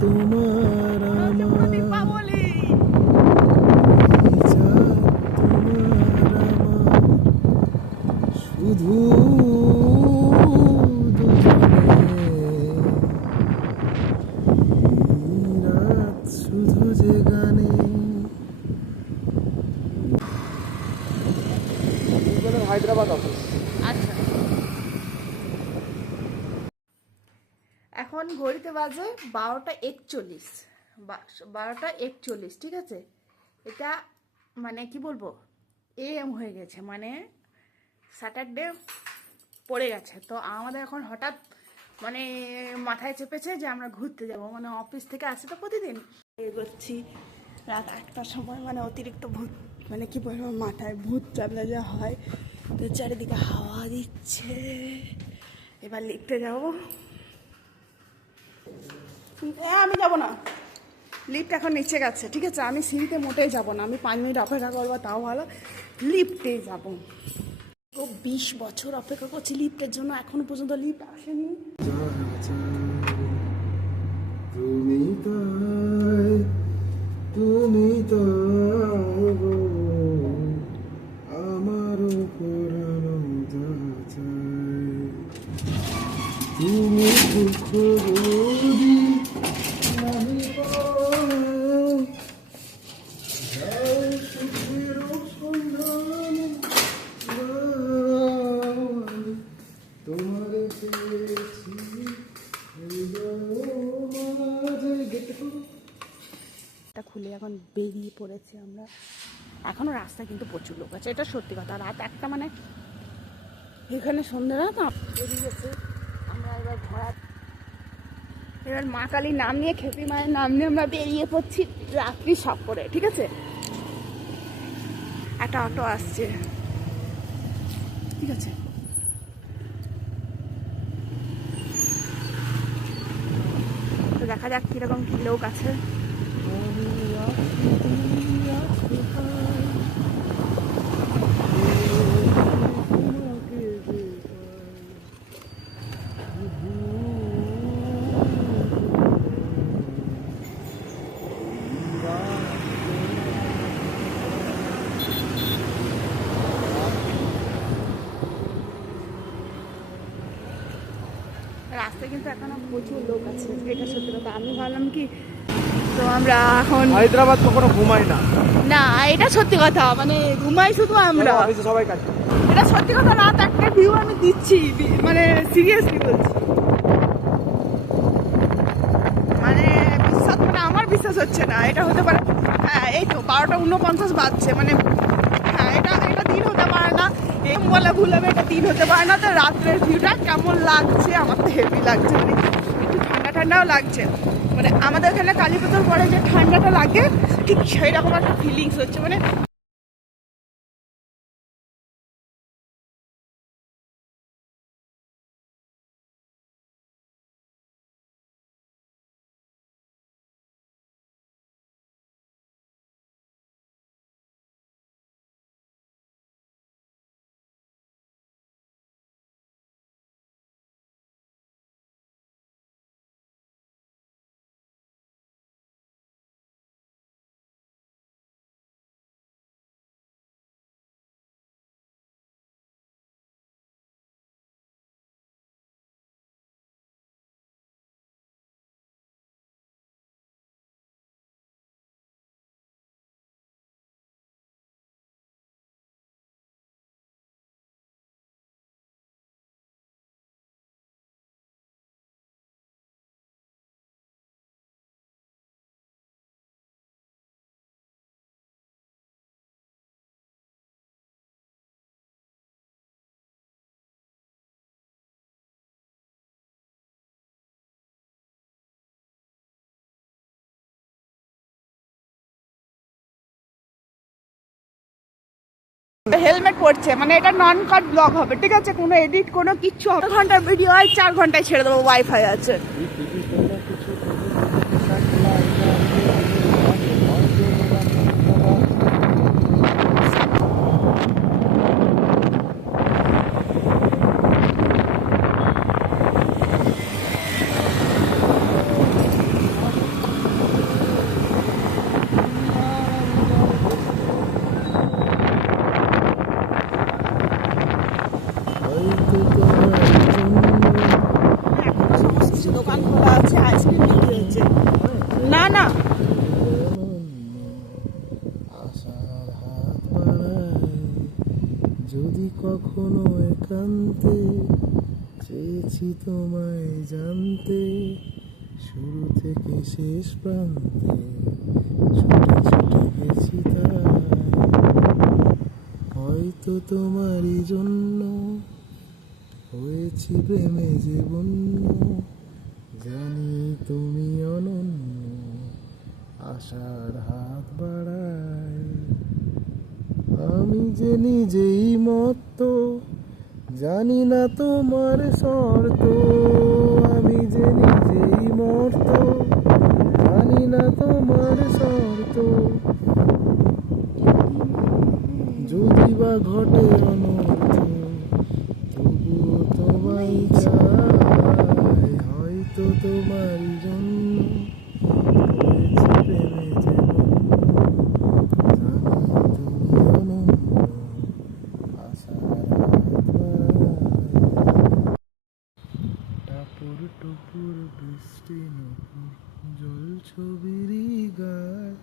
তোমার আমার দীপাবলি শুধু রাত শুধু যে গানে হায়দ্রাবাদ অফিস। আচ্ছা এখন ঘড়িতে বাজে 12:41 12:41 ঠিক আছে এটা মানে কি বলবো AM হয়ে গেছে মানে স্যাটারডে পড়ে গেছে তো আমাদের এখন হঠাৎ মানে মাথায় চেপেছে যে আমরা ঘুরতে যাব মানে অফিস থেকে আসি তো প্রতিদিন এগোচ্ছি রাত 8টার সময় মানে অতিরিক্ত ভূত মানে কি বলবো মাথায় ভূত চাপলে যা হয় তো চারিদিকে হাওয়া দিচ্ছে এবার লিফটে যাবো আমি যাব না লিফট এখন নিচে গেছে ঠিক আছে আমি সিঁড়িতে মোটেই যাব না আমি 5 মিনিট অপেক্ষা করবো তাও ভালো লিফটেই যাব ও 20 বছর অপেক্ষা করছি লিফটের জন্য এখনো পর্যন্ত লিফট আসেনি তুমি তাই তুমি তাই গো আমারও পরানো যা চাই তুমি দুঃখ যদি আমি পাই যাও সুখের সন্ধান তোমার পেয়েছি এটা খুলে এখন বেরিয়ে পড়েছি আমরা এখনো রাস্তায় কিন্তু প্রচুর লোক আছে এটা সত্যি কথা রাত 1টা মানে এখানে সন্ধ্যে রাত বেরিয়ে গেছে আমরা এবার মা কালীর নাম নিয়ে খেপি মায়ের নাম নিয়ে আমরা বেরিয়ে পড়ছি রাত্রি সফরে ঠিক আছে একটা অটো আসছে ঠিক আছে তো দেখা যাক কিরকম কি লোক আছে রাস্তায় কিন্তু এখনো প্রচুর লোক আছে এটা সত্যি কথা আমি ভাবলাম কি তো আমরা এখন হায়দ্রাবাদ কখনো ঘুমাই না না এটা সত্যি কথা মানে ঘুমাই শুধু আমরা অফিসে সবাই কাজ করে এটা সত্যি কথা রাত 1টার ভিউ আমি দিচ্ছি মানে সিরিয়াসলি বলছি মানে বিশ্বাস মানে আমার বিশ্বাস হচ্ছে না এটা হতে পারে হ্যাঁ এই তো 12:49 বাজছে মানে হ্যাঁ এটা দিন হতে পারে না এম বলে ভুল হবে এটা দিন হতে পারে না তো রাত্রের ভিউটা কেমন লাগছে আমার তো হেভি লাগছে মানে একটু ঠান্ডা ঠান্ডাও লাগছে মানে আমাদের এখানে কালীপুজোর পরে যে ঠান্ডাটা লাগে ঠিক সেই রকম একটা ফিলিংস হচ্ছে মানে হেলমেট পড়ছে মানে এটা নন কাট ব্লগ হবে ঠিক আছে কোনো এডিট কোনো কিচ্ছু হবে ঘন্টার ভিডিও হয় 4 ঘন্টায় ছেড়ে দেবো ওয়াইফাই আছে দোকান খোলা আছে, আইসক্রিম বিক্রি হচ্ছে। না না, আশার হাত বাড়ায় যদি কখনো একান্তে চেয়েছি তোমায় জানতে, শুরু থেকে শেষ প্রান্তে ছুটে ছুটে গেছি তাই, হয়তো তোমারই জন্য হয়েছি প্রেমে যে বন্য, জানি তুমি অনন্য, আশার হাত বাড়ায়। আমি যে নিজেই মত্ত, জানি না তোমার শর্ত, আমি যে নিজেই মর্ত, জানি না তোমার শর্ত, যদি বা ঘটে অনর্থ তবুও তোমায় চাই, হয়তো তোমারই জন্য হয়েছে প্রেমে যে বন্য, জানি তুমি অনন্য, আশার হাত বাড়ায়। টাপুর টুপুর বৃষ্টি নুপুর জল ছবিরই গায়,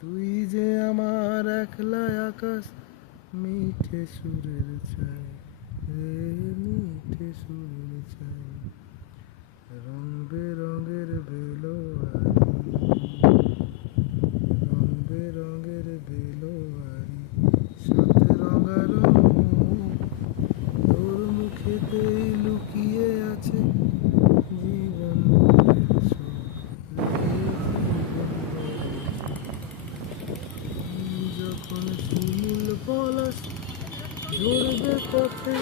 তুই যে আমার একলা আকাশ, মিঠে সুরের ছায় রে, মিঠে সুরের ছায়, রং বেরঙের বেলোয়ারি, রং বেরঙের বেলোয়ারি, সাথে রঙারঙ মুখ, তোর মুখেতেই লুকিয়ে আছে জীবন ভরের সুখ রে, জীবন ভরের সুখ। যখন শিমুল পলাশ ঝরবে পথে,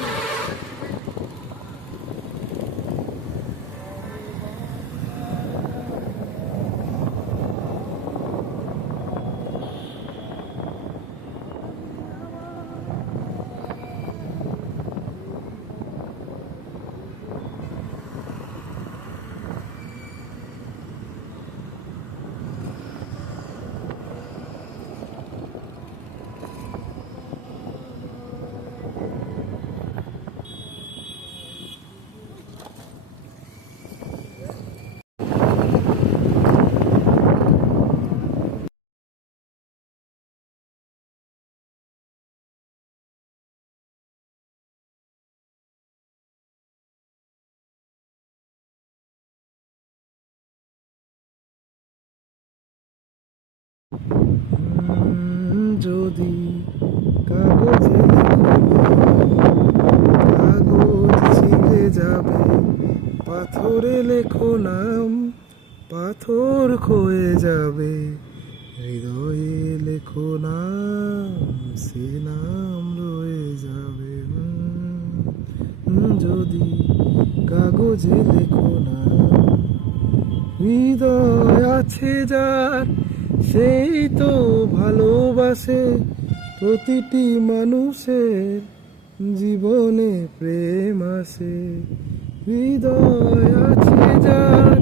যদি কাগজে কাগজ ছিঁড়ে যাবে, পাথরে লেখো নাম, পাথর ক্ষয়ে যাবে, হৃদয়ে লেখো নাম, সে নাম রয়ে যাবে। যদি কাগজে লেখো নাম, হৃদয় আছে যার সেই তো ভালোবাসে, প্রতিটি মানুষের জীবনে প্রেম আসে, হৃদয় আছে যার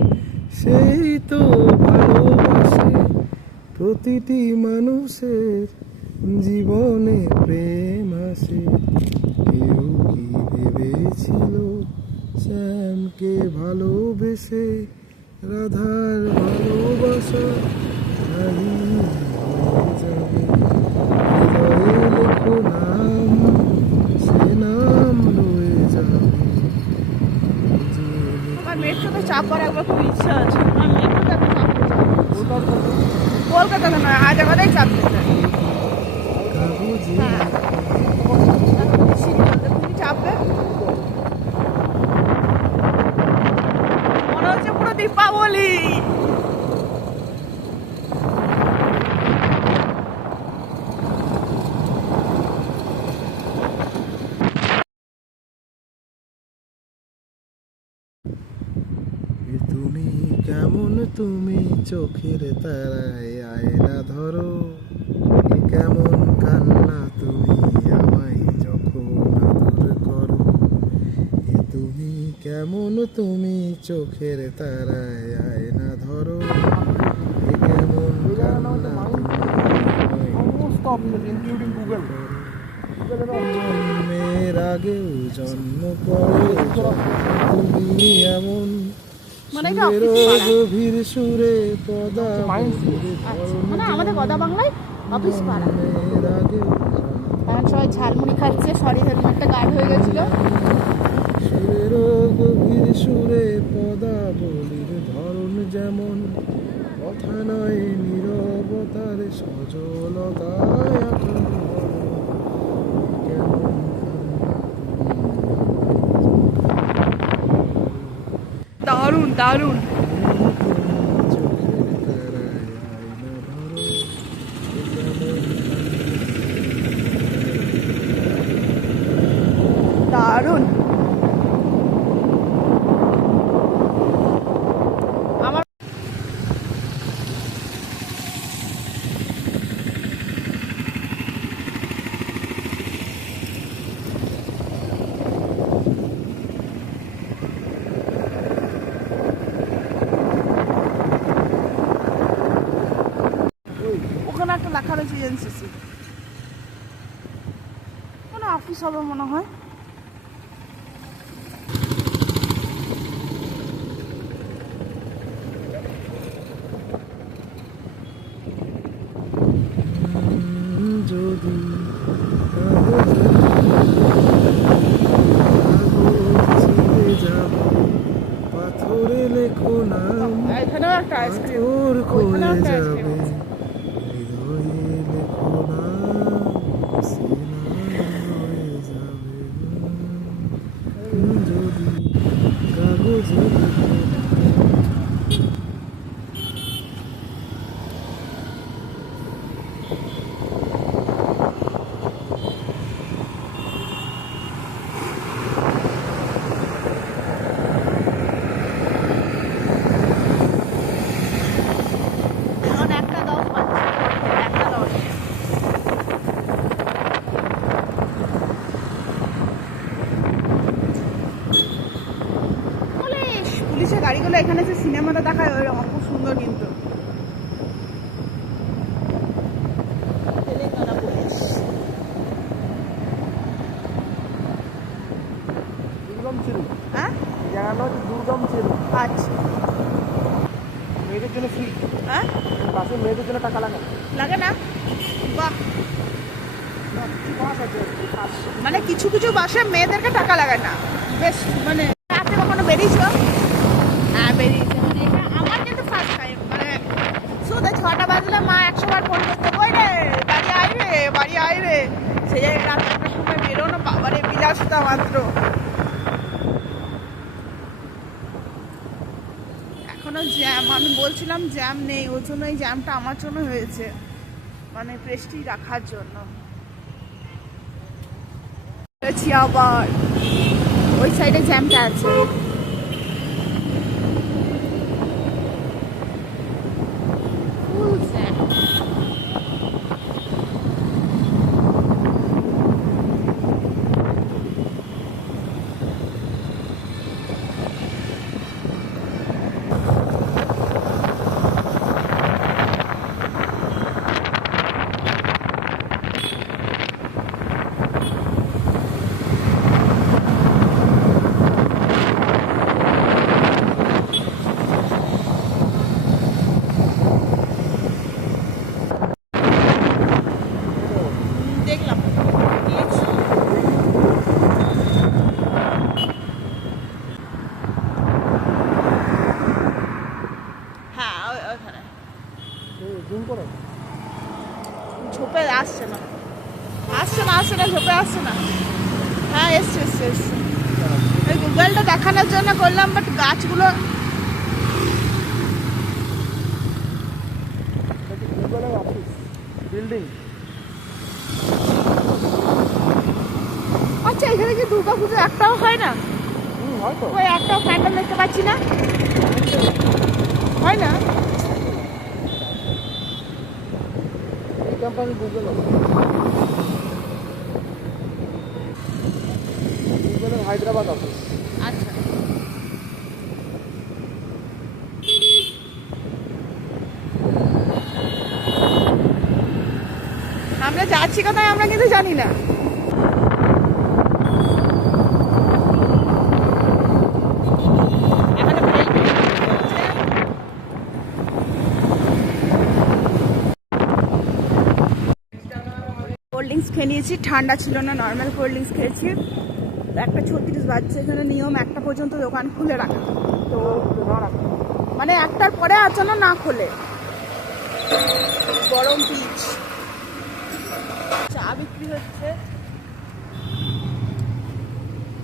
সেই তো ভালোবাসে, প্রতিটি মানুষের জীবনে প্রেম আসে। কেউ কি ভেবেছিল শ্যামকে ভালোবেসে রাধার ভালোবাসা হারিয়ে যাবে, হৃদয়ে লেখো নাম, সে নাম রয়ে যাবে, যে আমার মেট্রোতে চাপবার একবার খুব ইচ্ছা আছে। আমার মেট্রোতে একবার চাপতে চাই। কলকাতাতে নয়, হায়দ্রাবাদেই চাপতে চাই। কাগজে হ্যাঁ। তুমি চাপবে, মনে হচ্ছে পুরো দীপাবলি। তুমি কেমন, তুমি চোখের তারায় আয়না ধরো, এ কেমন কান্না তুমি আমায় যখন আদর করো, এ তুমি কেমন, তুমি চোখের তারায় আয়না ধরো, এ কেমন কান্না তুমি আমায় করো। জন্মের আগেও জন্ম পরে তুমি এমন, মানে এটা সুরের অফিস পাড়া। গভীর সুরে পদা আচ্ছা, মানে আমাদের কথা বাংলায় অফিস পাড়া। মনের আগে এখন সবাই ঝালমুড়ি খাচ্ছে, সরি হেলমেটটা গার্ড হয়ে গেছিল। সুরের গভীর সুরে পদা বলির ধরন যেমন, কথা নয় নীরবতার সজলতায় এখন কেমন দারুণ দারুণ। চোখের তারায় আয়না ধরো, এ কেমন দারুণ। আমার ওখানে একটা লেখা রয়েছে এনসিসি, কোনো অফিস হবে মনে হয়। যদি ছিঁড়ে যাব, পাথরে লেখো নাম, এখানেও একটা আইসক্রিম, পাথর ওইখানেও ক্ষয়ে একটা যাবে, আইসক্রিম আছে। হৃদয়ে লেখো নাম, সিনা হয়ে যাবে। যদি কাগজে লেখো এখন 1:10 বাজছে, 1:10। পুলিশ, পুলিশের গাড়িগুলো এখানে যে সিনেমাটা দেখায় ওই রকম খুব সুন্দর কিন্তু। তেলেঙ্গানা পুলিশ। দুর্গম ছিল, হ্যাঁ, জায়গাটা হচ্ছে দুর্গম ছিল, আচ্ছা। মেয়েদের জন্য ফ্রি, হ্যাঁ, বাসে মেয়েদের জন্য টাকা লাগে না। লাগে না? বাহ। বাস আছে, মানে কিছু কিছু বাসে মেয়েদেরকে টাকা লাগে না, বেশ। মানে রাতে কখনো বেরিয়েছো? হ্যাঁ বেরিয়েছে, মানে এটা আমার কিন্তু ফার্স্ট টাইম। মানে শুধু 6টা বাজলে মা 100 বার ফোন করতে, কই রে বাড়ি আয় রে, বাড়ি আয় রে। সেই জায়গায় রাত 1টার সময় বেরোনো বাবারে বিলাসটা মাত্র। এখনো জ্যাম, আমি বলছিলাম জ্যাম নেই, ওর জন্য এই জ্যামটা আমার জন্য হয়েছে, মানে প্রেস্টিজ রাখার জন্য। আবার ওই সাইডে জ্যামটা আছে। Full jam. দেখলাম গিয়েছি। হ্যাঁ ওখানে জুম করো। ঝোপে আসছে না, আসছে না, আসছে না, ঝোপে আসছে না। হ্যাঁ এসছে এসছে এসছে। এই গুগলটা দেখানোর জন্য করলাম, বাট গাছগুলো গুগলের অফিস বিল্ডিং। আচ্ছা, এখানে কি দুর্গা পুজো একটাও হয় না? হয়তো ওই একটাও প্যান্ডেল দেখতে পাচ্ছি না, হয় না? এই কোম্পানি গুগল, গুগলের হায়দ্রাবাদ অফিস। আচ্ছা, আমরা যাচ্ছি কোথায় আমরা কিন্তু জানি না। এখানে ড্রিঙ্কস খেয়ে নিয়েছি, ঠান্ডা ছিল না, নর্মাল কোল্ড ড্রিঙ্কস খেয়েছি। 1:36 বাজছে, এখানে নিয়ম 1টা পর্যন্ত দোকান খুলে রাখা, তো মানে 1টার পরে আর যেন না খোলে। গরম পিচ চা বিক্রি হচ্ছে,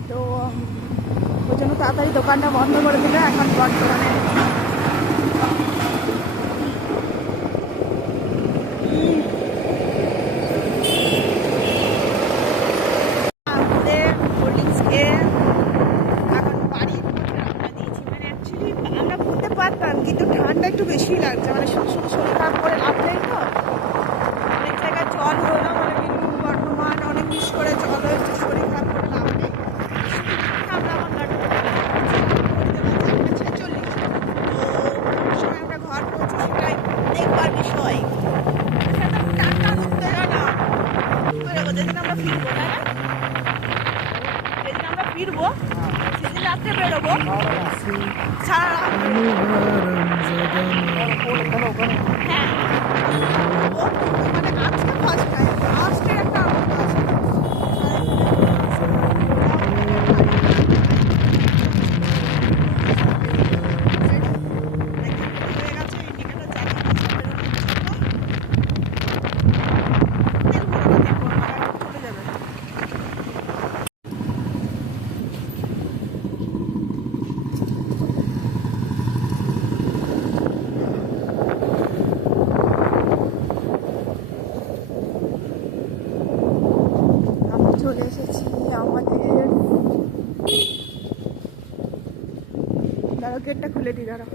তো ওই জন্য তাড়াতাড়ি দোকানটা বন্ধ করে দিল। এখন বর্তমানে কোল্ড ড্রিঙ্কস খেয়ে এখন বাড়ির পথে রওনা দিয়েছি। মানে অ্যাকচুয়ালি আমরা ঘুরতে পারতাম, কিন্তু ঠান্ডা একটু বেশি লাগছে। মানে সবসময় শরীর খারাপ করে লাভ নেই, তো অনেক জায়গায় জল হলো, মানে বীরভূম বর্ধমান অনেক বিশ করে জল হয়েছে, শরীর খারাপ করে লাভ নেই। আমরা আমার গাড়িতে 46, তো সময় আমরা ঘর পৌঁছি, সেটাই দেখবার বিষয়। টাটা উত্তেজনা, যেদিন আমরা ফিরবো, তাই না? যেদিন আমরা ফিরবো সেদিন রাত্রে বেরোবো, সারা রাত হ্যাঁ। মানে আজকে ফার্স্ট টাইম, আজকে একটা আনন্দ আছে। চলে এসেছি আমাদের, দাঁড়ো গেটটা খুলে দিই, দাঁড়ো।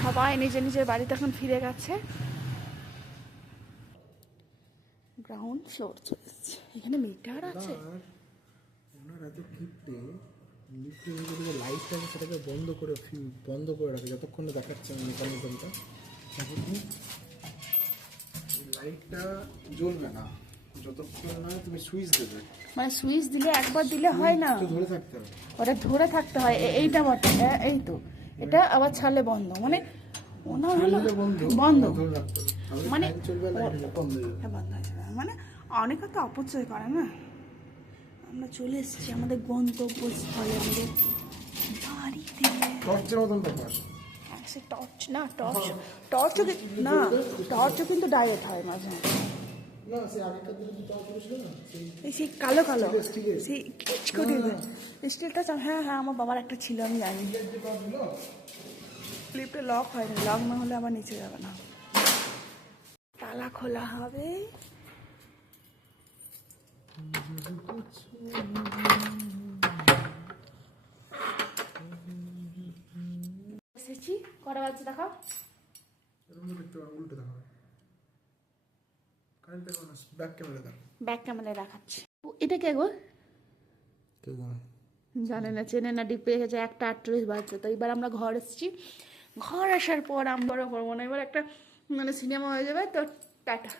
সবাই নিজের নিজের বাড়িতে এখন ফিরে গেছে। গ্রাউন্ড ফ্লোর চলে এসেছে, এখানে মিটার আছে। ওনারা তো লিফটে লাইটটা আছে সেটাকে বন্ধ করে রাখে যতক্ষণ না দেখাচ্ছে মেকানিজমটা। লাইটটা জ্বলবে না যতক্ষণ না তুমি সুইচ দেবে। মানে সুইচ দিলে একবার দিলে হয় না, ধরে থাকতে হবে, ওটা ধরে থাকতে হয়। এইটা বটে, এই তো এটা আবার ছাড়লে বন্ধ, মানে ওনার হলো বন্ধ, মানে বন্ধ হয়ে যাবে। মানে অনেকে তো অপচয় করে না। আমরা চলে এসেছি আমাদের গন্তব্যস্থলে, আমাদের বাড়িতে। টর্চের মতন ব্যাপার। সে টর্চ না, টর্চও না, টর্চও কিন্তু ডাইরেক্ট হয় মাঝে মাঝে। সেই কালো কালো সেই স্টিলটা, হ্যাঁ হ্যাঁ আমার বাবার একটা ছিল, আমি জানি। ক্লিপটা লক হয়নি, লক না হলে আবার নিচে যাবে না। তালা খোলা হবে। এসেছি, কটা বাজছে দেখো। ব্যাক ক্যামেরায় দেখাচ্ছি। এটা কে গো? জানে না, চেনে না, ডিপে গেছে। 1:38 বাজছে। তো এবার আমরা ঘর এসেছি। ঘর আসার পর আমরা করবো না, এবার একটা মানে সিনেমা হয়ে যাবে। তো টাটা।